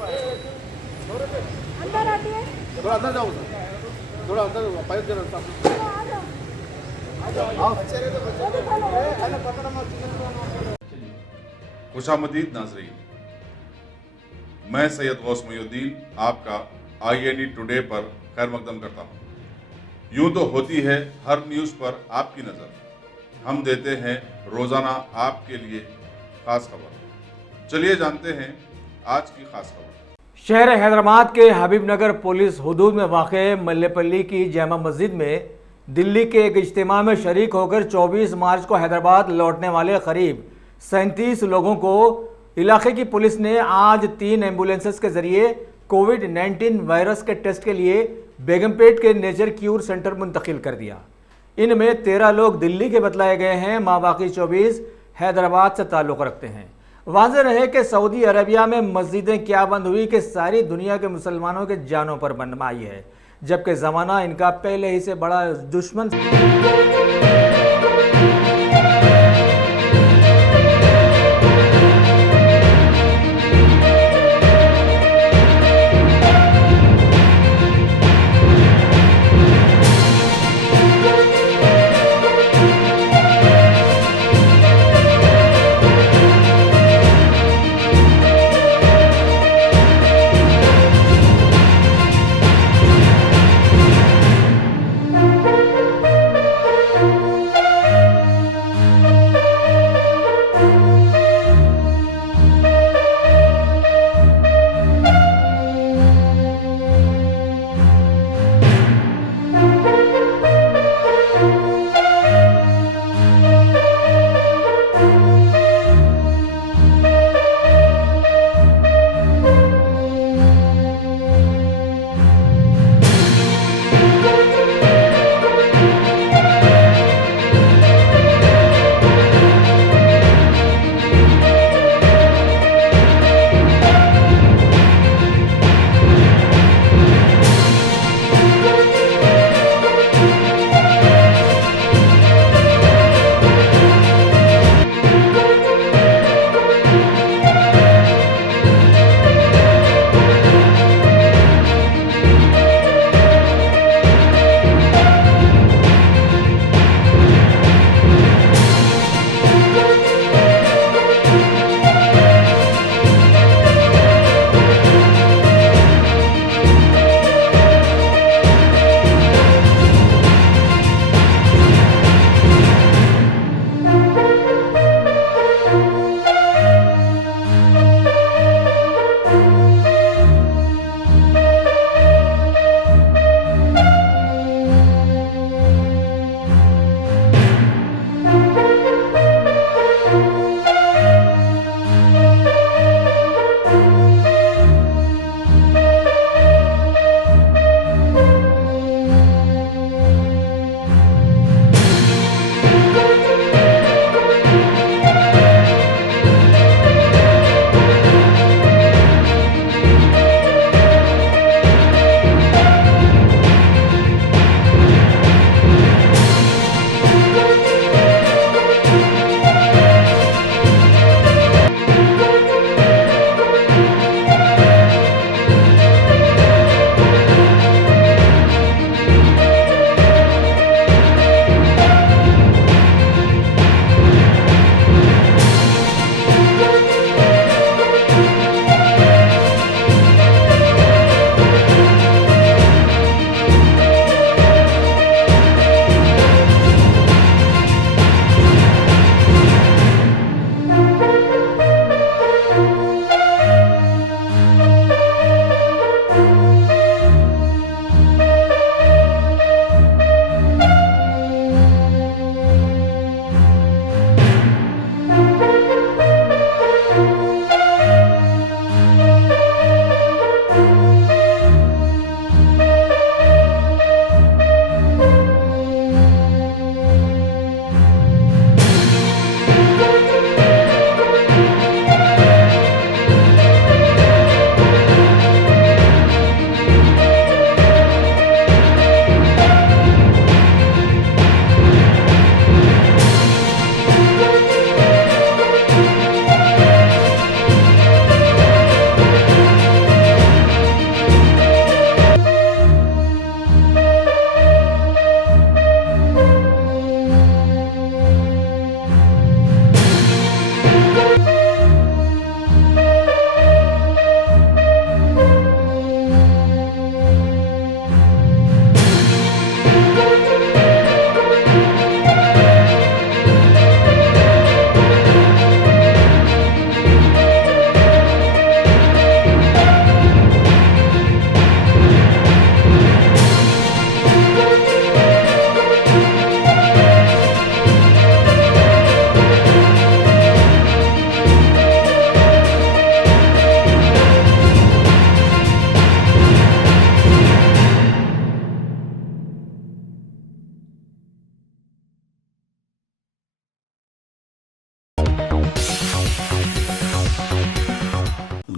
अंदर आइए, थोड़ा अंदर जाओ सर, थोड़ा अंदर पाइप दे रहा खुशामदीद नाजरीन, मैं सैयद गौस मोइनुद्दीन आपका INE टुडे पर खैर मकदम करता हूँ। यूं तो होती है हर न्यूज़ पर आपकी नज़र, हम देते हैं रोज़ाना आपके लिए खास खबर। चलिए जानते हैं आज की खास खबर। शहर हैदराबाद के हबीबनगर पुलिस हुदूद में वाक़े मल्लेपल्ली की जामा मस्जिद में दिल्ली के एक इज्तिमा में शरीक होकर 24 मार्च को हैदराबाद लौटने वाले करीब 37 लोगों को इलाके की पुलिस ने आज 3 एम्बुलेंसेस के जरिए कोविड-19 वायरस के टेस्ट के लिए बेगमपेट के नेचर क्यूर सेंटर मुंतकिल कर दिया। इनमें 13 लोग दिल्ली के बतलाए गए हैं, माँ बाकी 24 हैदराबाद से ताल्लुक़ रखते हैं। वाज़ेह रहे कि सऊदी अरबिया में मस्जिदें क्या बंद हुई कि सारी दुनिया के मुसलमानों के जानों पर बनमाई है, जबकि ज़माना इनका पहले ही से बड़ा दुश्मन।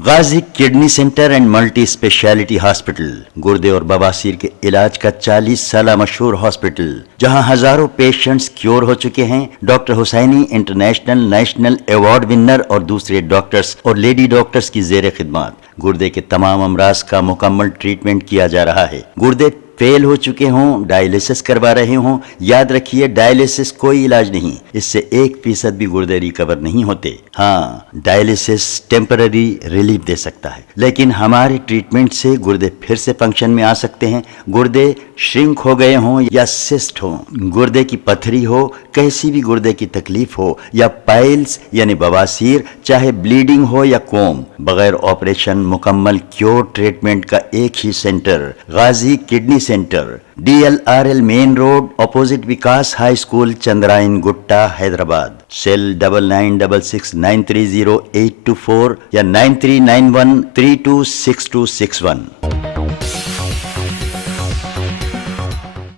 Ghazi kidney centre and multi speciality hospital, गुर्दे और बवासीर के इलाज का 40 साल मशहूर हॉस्पिटल, जहां हजारों पेशेंट्स क्योर हो चुके हैं। Doctor Husaini international national award winner और दूसरे डॉक्टर्स और लेडी डॉक्टर्स की जेर खिदमत गुर्दे के तमाम अमराज का मुकम्मल ट्रीटमेंट किया जा रहा है। गुर्दे फेल हो चुके हों, डायलिसिस करवा रहे हों, याद रखिए डायलिसिस कोई इलाज नहीं, इससे 1% भी गुर्दे रिकवर नहीं होते। हाँ, डायलिसिस टेम्पररी रिलीफ दे सकता है, लेकिन हमारे ट्रीटमेंट से गुर्दे फिर से फंक्शन में आ सकते हैं। गुर्दे श्रिंक हो गए हों या सिस्ट हो, गुर्दे की पथरी हो, कैसी भी गुर्दे की तकलीफ हो या पाइल्स यानी बवासीर, चाहे ब्लीडिंग हो या कोम, बगैर ऑपरेशन मुकम्मल क्योर ट्रीटमेंट का एक ही centre, Ghazi kidney centre, DLRL main road opposite Vikas high school, Chandrayangutta, Hyderabad. Cell 9966930824 या 9391326261।